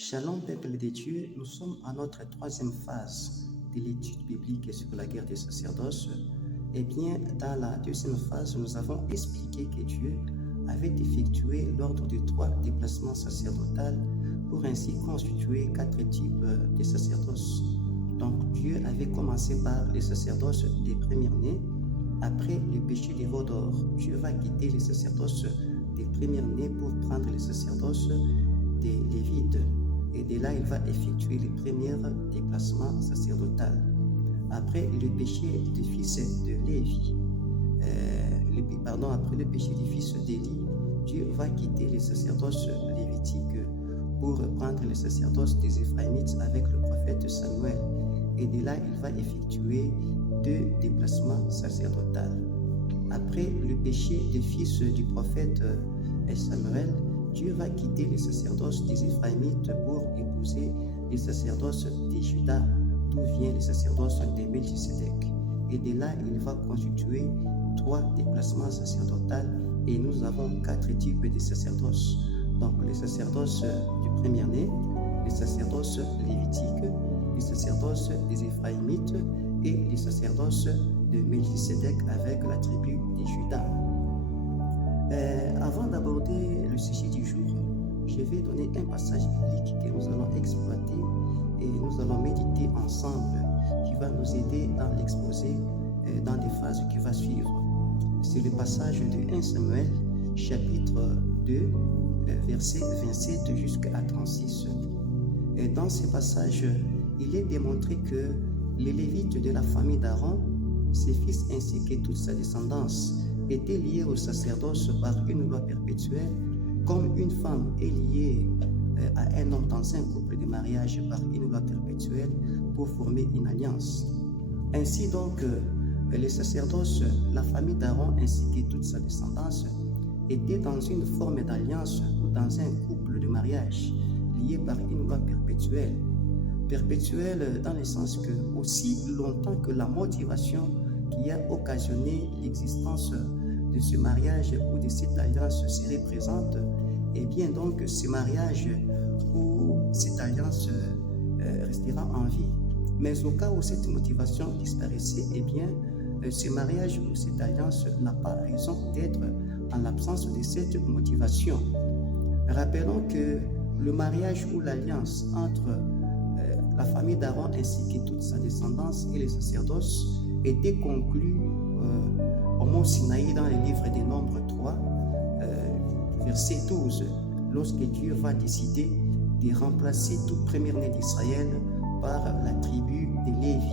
Shalom, peuple de Dieu, nous sommes à notre troisième phase de l'étude biblique sur la guerre des sacerdoces. Eh bien, dans la deuxième phase, nous avons expliqué que Dieu avait effectué l'ordre de 3 déplacements sacerdotaux pour ainsi constituer 4 types de sacerdoces. Donc, Dieu avait commencé par les sacerdoces des premiers-nés. Après le péché des veaux d'or, Dieu va quitter les sacerdoces des premiers-nés pour prendre les sacerdoces des Lévites. Et de là, il va effectuer les premiers déplacements sacerdotaux. Après le péché du fils de Lévi, après le péché du fils d'Élie, Dieu va quitter les sacerdoces lévitiques pour prendre les sacerdoces des Éphraïmites avec le prophète Samuel. Et de là, il va effectuer 2 déplacements sacerdotaux. Après le péché du fils du prophète Samuel, Dieu va quitter les sacerdoces des Éphraïmites pour épouser les sacerdoces de Juda, d'où vient les sacerdoces de Melchisedec. Et de là, il va constituer 3 déplacements sacerdotaux et nous avons 4 types de sacerdoces. Donc les sacerdoces du premier-né, les sacerdoces lévitiques, les sacerdoces des Éphraïmites et les sacerdoces de Melchisedec avec la tribu de Juda. Avant d'aborder le sujet du jour, je vais donner un passage biblique que nous allons exploiter et nous allons méditer ensemble qui va nous aider dans l'exposé dans les phases qui vont suivre. C'est le passage de 1 Samuel, chapitre 2, verset 27 jusqu'à 36. Et dans ce passage, il est démontré que les Lévites de la famille d'Aaron, ses fils ainsi que toute sa descendance, étaient liés au sacerdoce par une loi perpétuelle, comme une femme est liée à un homme dans un couple de mariage par une loi perpétuelle pour former une alliance. Ainsi donc, les sacerdoces, la famille d'Aaron ainsi que toute sa descendance étaient dans une forme d'alliance ou dans un couple de mariage lié par une loi perpétuelle. Perpétuelle dans le sens que aussi longtemps que la motivation qui a occasionné l'existence de ce mariage ou de cette alliance serait présente, et bien donc ce mariage ou cette alliance restera en vie. Mais au cas où cette motivation disparaissait, et bien ce mariage ou cette alliance n'a pas raison d'être en l'absence de cette motivation. Rappelons que le mariage ou l'alliance entre la famille d'Aaron ainsi que toute sa descendance et les sacerdoces était conclu au mont Sinaï dans le livre des Nombres 3, verset 12, lorsque Dieu va décider de remplacer tout premier-né d'Israël par la tribu de Lévi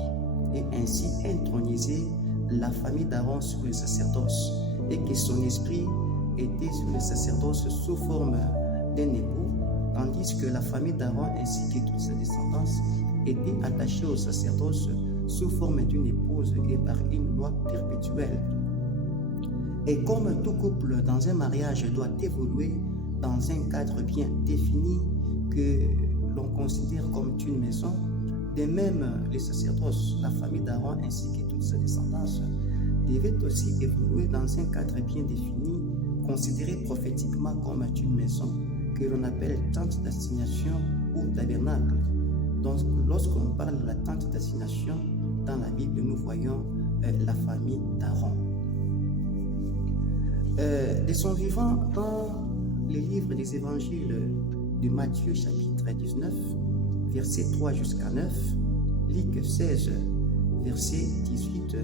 et ainsi introniser la famille d'Aaron sur le sacerdoce et que son esprit était sur le sacerdoce sous forme d'un époux, tandis que la famille d'Aaron ainsi que toute sa descendance était attachée au sacerdoce sous forme d'une épouse et par une loi perpétuelle. Et comme tout couple dans un mariage doit évoluer dans un cadre bien défini que l'on considère comme une maison, de même les sacerdoces, la famille d'Aaron ainsi que toute sa descendance devaient aussi évoluer dans un cadre bien défini, considéré prophétiquement comme une maison, que l'on appelle tente d'assignation ou tabernacle. Donc, lorsqu'on parle de la tente d'assignation, dans la Bible, nous voyons la famille d'Aaron. De son vivant, dans les livres des évangiles de Matthieu, chapitre 19, verset 3 jusqu'à 9, Luc 16, verset 18,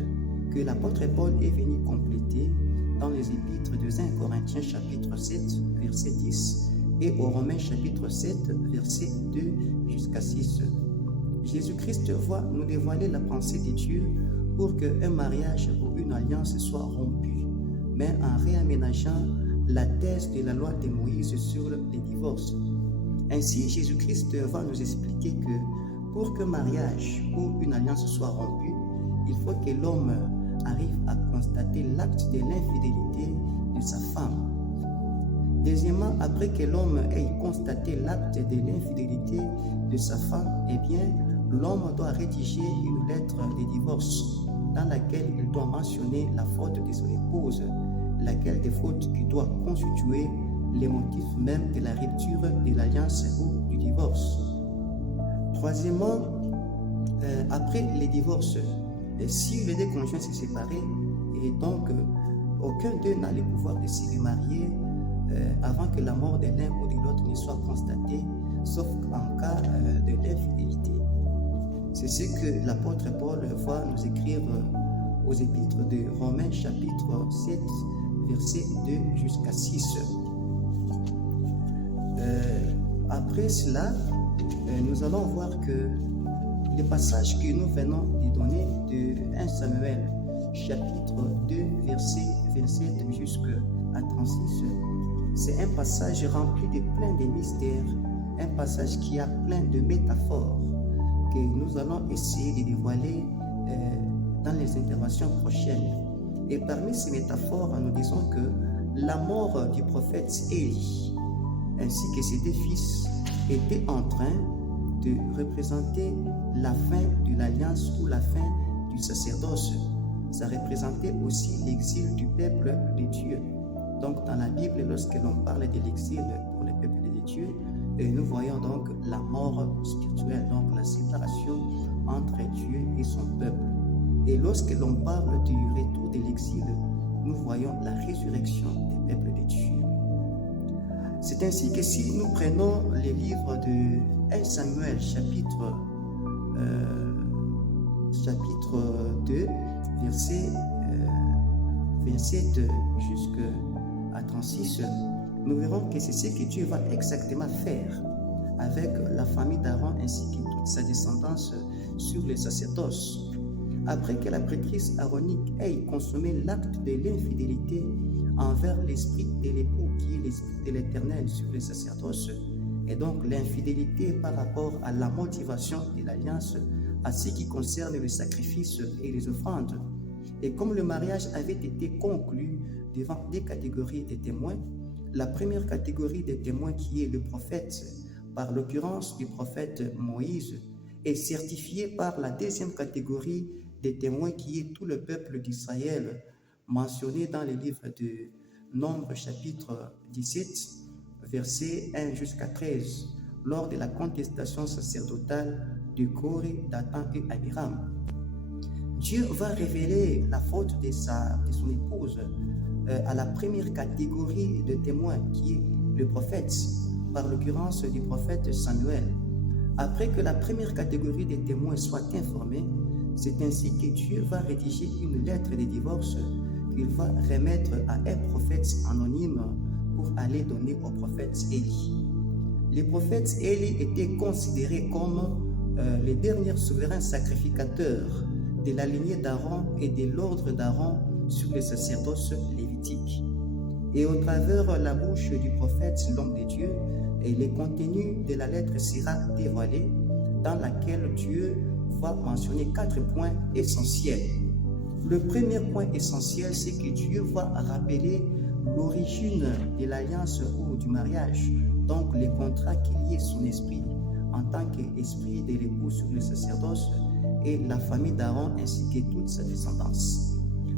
que l'apôtre Paul est venu compléter dans les épîtres de 1 Corinthiens, chapitre 7, verset 10, et aux Romains, chapitre 7, verset 2 jusqu'à 6. Jésus-Christ va nous dévoiler la pensée de Dieu pour qu'un mariage ou une alliance soit rompu, mais en réaménageant la thèse de la loi de Moïse sur les divorces. Ainsi, Jésus-Christ va nous expliquer que pour qu'un mariage ou une alliance soit rompue, il faut que l'homme arrive à constater l'acte de l'infidélité de sa femme. Deuxièmement, après que l'homme ait constaté l'acte de l'infidélité de sa femme, eh bien, l'homme doit rédiger une lettre de divorce dans laquelle il doit mentionner la faute de son épouse, laquelle des fautes qui doit constituer les motifs même de la rupture de l'alliance ou du divorce. Troisièmement, après les divorces, si les deux conjoints se séparaient, et donc aucun d'eux n'a le pouvoir de se remarier avant que la mort de l'un ou de l'autre ne soit constatée, sauf en cas de l'infidélité. C'est ce que l'apôtre Paul va nous écrire aux épîtres de Romains chapitre 7, versets 2 jusqu'à 6. Après cela, nous allons voir que le passage que nous venons de donner de 1 Samuel chapitre 2, verset 27 jusqu'à 36, c'est un passage rempli de plein de mystères, un passage qui a plein de métaphores que nous allons essayer de dévoiler dans les interventions prochaines. Et parmi ces métaphores, nous disons que la mort du prophète Élie ainsi que ses deux fils étaient en train de représenter la fin de l'alliance ou la fin du sacerdoce. Ça représentait aussi l'exil du peuple de Dieu. Donc dans la Bible, lorsque l'on parle de l'exil pour le peuple de Dieu, nous voyons donc la mort spirituelle, donc la séparation entre Dieu et son peuple. Et lorsque l'on parle du retour de l'exil, nous voyons la résurrection des peuples de Dieu. C'est ainsi que si nous prenons les livres de 1 Samuel chapitre 2, verset 27 jusqu'à 36, nous verrons que c'est ce que Dieu va exactement faire avec la famille d'Aaron ainsi que toute sa descendance sur les sacerdoces. Après que la prêtrise aaronique ait consommé l'acte de l'infidélité envers l'esprit de l'époux qui est l'esprit de l'Éternel sur les sacerdoces, et donc l'infidélité par rapport à la motivation de l'alliance à ce qui concerne le sacrifice et les offrandes. Et comme le mariage avait été conclu devant des catégories de témoins, la première catégorie de témoins qui est le prophète, par l'occurrence du prophète Moïse, est certifiée par la deuxième catégorie des témoins qui est tout le peuple d'Israël, mentionné dans le livre de Nombre chapitre 17, versets 1 jusqu'à 13, lors de la contestation sacerdotale de Coré, Dathan et Abiram. Dieu va révéler la faute de son épouse à la première catégorie de témoins qui est le prophète, par l'occurrence du prophète Samuel. Après que la première catégorie des témoins soit informée, c'est ainsi que Dieu va rédiger une lettre de divorce qu'il va remettre à un prophète anonyme pour aller donner au prophète Élie. Le prophète Élie était considéré comme le dernier souverain sacrificateur de la lignée d'Aaron et de l'ordre d'Aaron sur les sacerdoces lévitiques. Et au travers la bouche du prophète, l'homme de Dieu, et le contenu de la lettre sera dévoilé, dans laquelle Dieu va mentionner 4 points essentiels. Le premier point essentiel, c'est que Dieu va rappeler l'origine de l'alliance ou du mariage, donc les contrats qui lient son esprit en tant qu'esprit de l'époux sur le sacerdoce et la famille d'Aaron ainsi que toute sa descendance.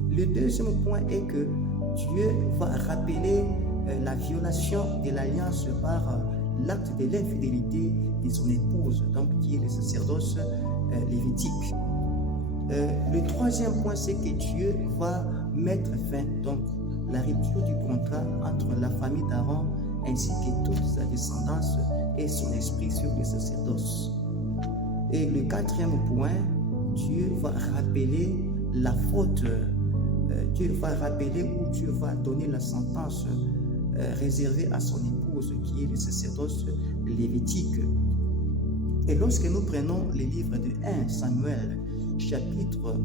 Le deuxième point est que Dieu va rappeler la violation de l'alliance par l'acte de l'infidélité de son épouse, donc qui est le sacerdoce lévitique. Le troisième point, c'est que Dieu va mettre fin, donc la rupture du contrat entre la famille d'Aaron ainsi que toute sa descendance et son esprit sur le sacerdoce. Et le quatrième point, Dieu va rappeler la faute, Dieu va rappeler ou Dieu va donner la sentence réservée à son épouse qui est le sacerdoce lévitique. Et lorsque nous prenons les livres de 1 Samuel chapitre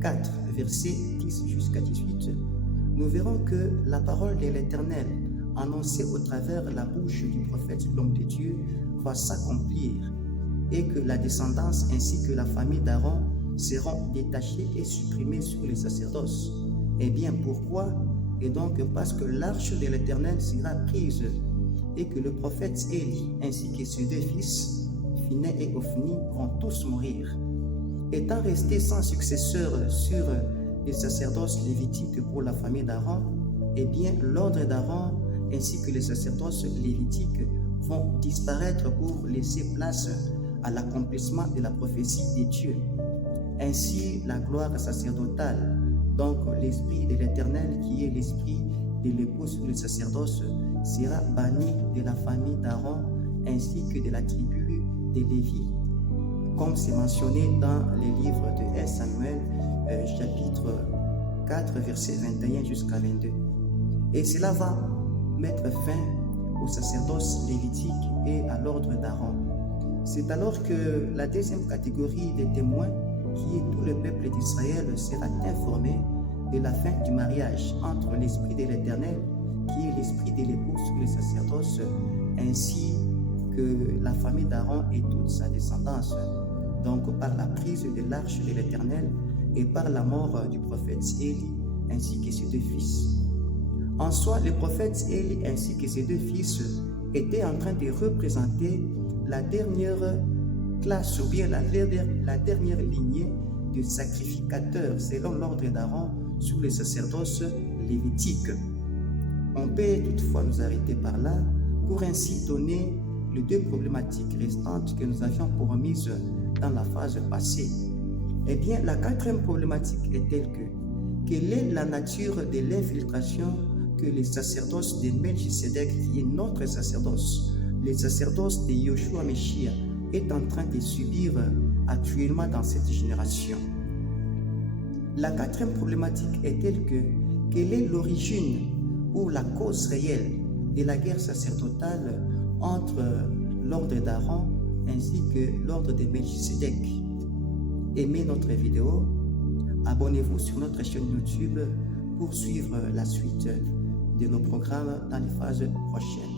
4 versets 10 jusqu'à 18, nous verrons que la parole de l'Éternel annoncée au travers la bouche du prophète l'homme de Dieu va s'accomplir et que la descendance ainsi que la famille d'Aaron seront détachés et supprimés sur les sacerdoces. Eh bien, pourquoi? Et donc parce que l'arche de l'Éternel sera prise et que le prophète Élie ainsi que ses deux fils, Phiné et Ophni, vont tous mourir. Étant restés sans successeur sur les sacerdoces lévitiques pour la famille d'Aaron, eh bien, l'ordre d'Aaron ainsi que les sacerdoces lévitiques vont disparaître pour laisser place à l'accomplissement de la prophétie de Dieu. Ainsi, la gloire sacerdotale, donc l'Esprit de l'Éternel qui est l'Esprit de l'époux sur le sacerdoce, sera banni de la famille d'Aaron ainsi que de la tribu de Lévi, comme c'est mentionné dans les livres de 1 Samuel, chapitre 4, versets 21 jusqu'à 22. Et cela va mettre fin au sacerdoce lévitique et à l'ordre d'Aaron. C'est alors que la deuxième catégorie des témoins, qui est tout le peuple d'Israël, sera informé de la fin du mariage entre l'Esprit de l'Éternel, qui est l'Esprit de l'époux sur le sacerdoce, ainsi que la famille d'Aaron et toute sa descendance, donc par la prise de l'arche de l'Éternel et par la mort du prophète Élie ainsi que ses deux fils. En soi, le prophète Élie ainsi que ses deux fils étaient en train de représenter la dernière classe ou bien la dernière lignée de sacrificateurs selon l'ordre d'Aaron sous le sacerdoce lévitique. On peut toutefois nous arrêter par là pour ainsi donner les deux problématiques restantes que nous avions promises dans la phase passée. Eh bien, la quatrième problématique est telle que quelle est la nature de l'infiltration que le sacerdoce de Melchisedec, qui est notre sacerdoce, le sacerdoce de Yoshua Meshia, est en train de subir actuellement dans cette génération. La quatrième problématique est telle que quelle est l'origine ou la cause réelle de la guerre sacerdotale entre l'ordre d'Aaron ainsi que l'ordre de Melchisedec. Aimez notre vidéo, abonnez-vous sur notre chaîne YouTube pour suivre la suite de nos programmes dans les phases prochaines.